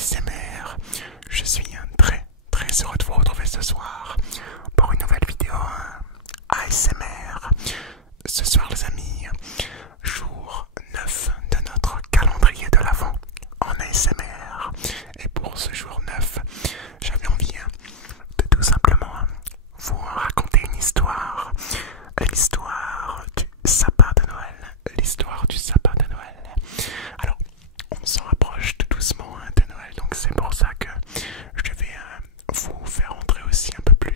ASMR. Je suis très heureux de vous retrouver ce soir pour une nouvelle vidéo ASMR. Ce soir les amis, jour 9 de notre calendrier de l'Avent en ASMR. Et pour ce jour 9, j'avais envie de tout simplement vous raconter une histoire. L'histoire du sapin de Noël. L'histoire du sapin de Noël. Alors, on s'en rapproche tout doucement de Noël, donc c'est pour ça que je vais vous faire entrer aussi un peu plus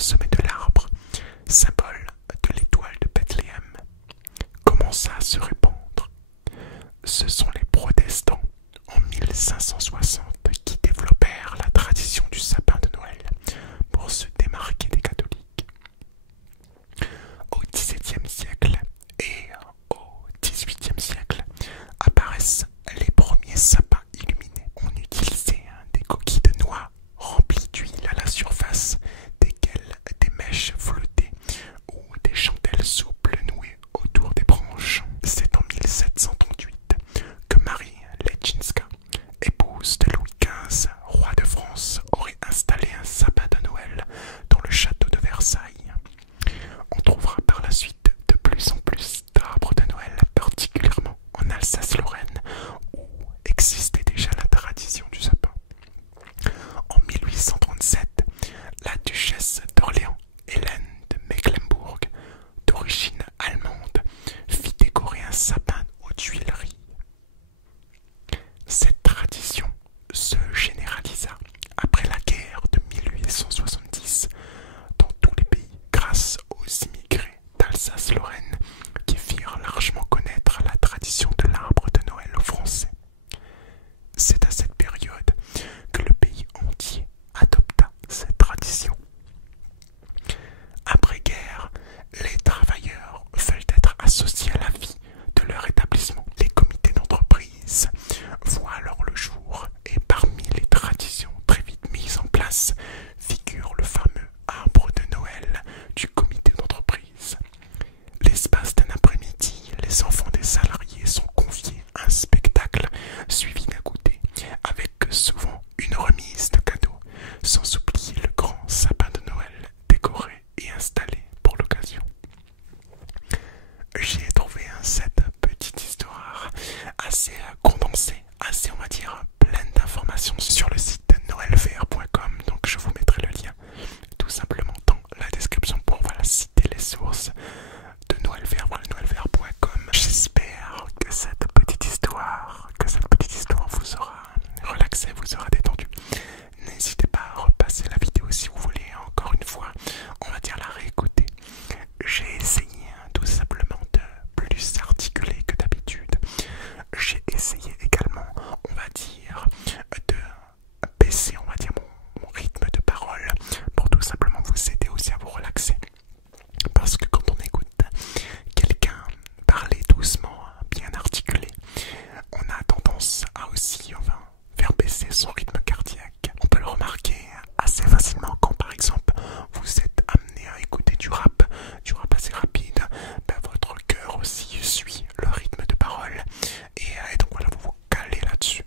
sommet de l'arbre, symbole de l'étoile de Bethléem, commença à se répandre. Ce sont les protestants en 1560 qui développèrent la tradition du sapin de Noël pour se démarquer des catholiques. Au XVIIe siècle et au XVIIIe siècle apparaissent les premiers sapins illuminés. On utilisait des coquilles de noix remplies d'huile à la surface, desquelles des mèches flottaient ou des chandelles souples nouées autour des branches. C'est en 1738 que Marie Leczinska, épouse de Louis XV, roi de France, aurait installé un sapin de Noël dans le château de Versailles. On trouvera par la suite de plus en plus d'arbres de Noël, particulièrement en Alsace-Lorraine, où existait déjà la tradition du sapin. En 1837, la duchesse d'Orléans, Hélène de Mecklembourg, d'origine allemande, fit décorer un sapin aux Tuileries. Cette tradition se généralisa après la guerre de 1870 dans tous les pays grâce aux immigrés d'Alsace-Lorraine qui firent largement connaître la tradition de l'arbre de Noël aux Français. C'est à cette période que le pays entier adopta cette tradition. Après-guerre, les travailleurs veulent être associés à la vie de leur établissement. Les comités d'entreprise voient alors le jour et parmi les traditions très vite mises en place figure le fameux arbre de Noël du comité d'entreprise. L'espace d'un après-midi, les enfants des salariés sont confiés à un spectacle suivi d'un goûter avec souvent une remise de cadeaux, sans oublier le grand sapin de Noël décoré et installé pour l'occasion. J'ai trouvé cette petite histoire assez condensée, assez on va dire pleine d'informations sur le site noelverre.com, donc je vous mettrai le lien tout simplement dans la description pour citer les sources de Noël Verre, noelverre.com. J'espère que cette petite histoire vous aura relaxé, vous aura détendu. N'hésitez pas à repasser la vidéo si vous voulez encore une fois, on va dire la réécouter. J'ai essayé tout simplement de plus articuler que d'habitude. J'ai essayé également, on va dire, de baisser, on va dire, mon rythme de parole pour tout simplement vous aider aussi à vous relaxer. Parce que quand on écoute quelqu'un parler doucement, bien articulé, on a tendance à aussi, faire baisser son rythme cardiaque. On peut le remarquer assez facilement quand par exemple vous êtes amené à écouter du rap assez rapide, votre cœur aussi suit le rythme de parole et donc voilà, vous vous calez là-dessus.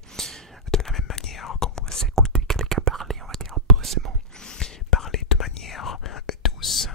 De la même manière, quand vous écoutez quelqu'un parler, on va dire posément, parler de manière douce,